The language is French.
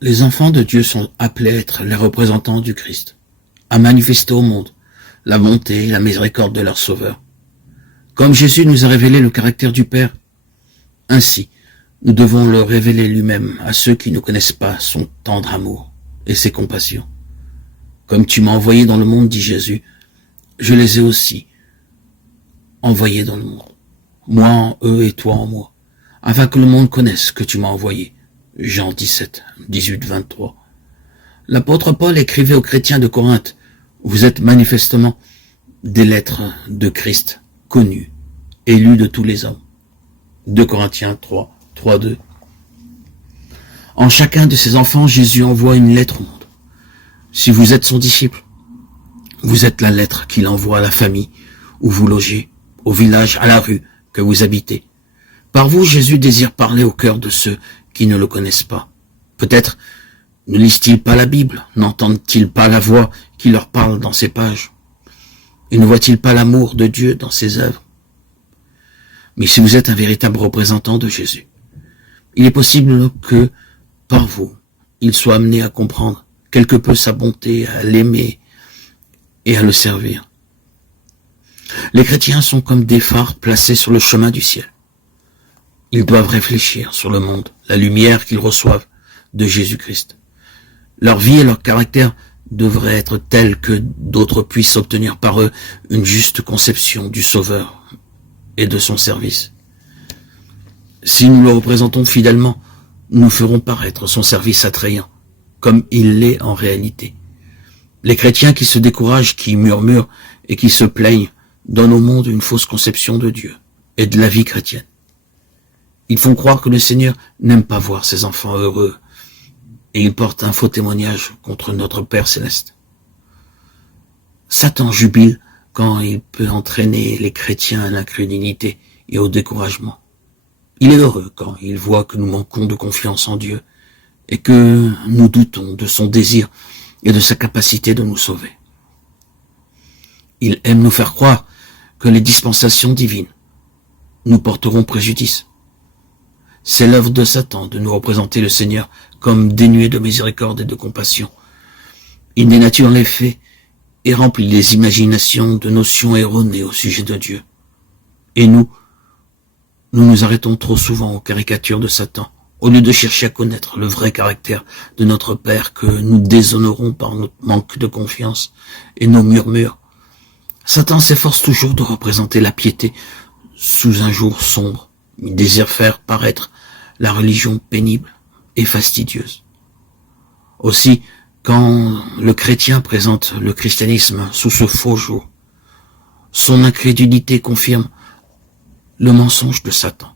Les enfants de Dieu sont appelés à être les représentants du Christ, à manifester au monde la bonté et la miséricorde de leur Sauveur. Comme Jésus nous a révélé le caractère du Père, ainsi, nous devons le révéler lui-même à ceux qui ne connaissent pas son tendre amour et ses compassions. Comme tu m'as envoyé dans le monde, dit Jésus, je les ai aussi envoyés dans le monde. Moi en eux et toi en moi, afin que le monde connaisse que tu m'as envoyé. Jean 17, 18, 23. L'apôtre Paul écrivait aux chrétiens de Corinthe, vous êtes manifestement des lettres de Christ, connues, élues de tous les hommes. 2 Corinthiens 3, 3, 2. En chacun de ses enfants, Jésus envoie une lettre au monde. Si vous êtes son disciple, vous êtes la lettre qu'il envoie à la famille où vous logez, au village, à la rue que vous habitez. Par vous, Jésus désire parler au cœur de ceux qui ne le connaissent pas. Peut-être ne lisent-ils pas la Bible, n'entendent-ils pas la voix qui leur parle dans ces pages, et ne voient-ils pas l'amour de Dieu dans ses œuvres. Mais si vous êtes un véritable représentant de Jésus, il est possible que, par vous, il soit amené à comprendre quelque peu sa bonté, à l'aimer et à le servir. Les chrétiens sont comme des phares placés sur le chemin du ciel. Ils doivent réfléchir sur le monde, la lumière qu'ils reçoivent de Jésus-Christ. Leur vie et leur caractère devraient être tels que d'autres puissent obtenir par eux une juste conception du Sauveur et de son service. Si nous le représentons fidèlement, nous ferons paraître son service attrayant, comme il l'est en réalité. Les chrétiens qui se découragent, qui murmurent et qui se plaignent donnent au monde une fausse conception de Dieu et de la vie chrétienne. Ils font croire que le Seigneur n'aime pas voir ses enfants heureux, et ils portent un faux témoignage contre notre Père Céleste. Satan jubile quand il peut entraîner les chrétiens à l'incrédulité et au découragement. Il est heureux quand il voit que nous manquons de confiance en Dieu et que nous doutons de son désir et de sa capacité de nous sauver. Il aime nous faire croire que les dispensations divines nous porteront préjudice. C'est l'œuvre de Satan de nous représenter le Seigneur comme dénué de miséricorde et de compassion. Il dénature les faits et remplit les imaginations de notions erronées au sujet de Dieu. Et nous nous arrêtons trop souvent aux caricatures de Satan, au lieu de chercher à connaître le vrai caractère de notre Père que nous déshonorons par notre manque de confiance et nos murmures. Satan s'efforce toujours de représenter la piété sous un jour sombre. Il désire faire paraître la religion pénible et fastidieuse. Aussi, quand le chrétien présente le christianisme sous ce faux jour, son incrédulité confirme le mensonge de Satan.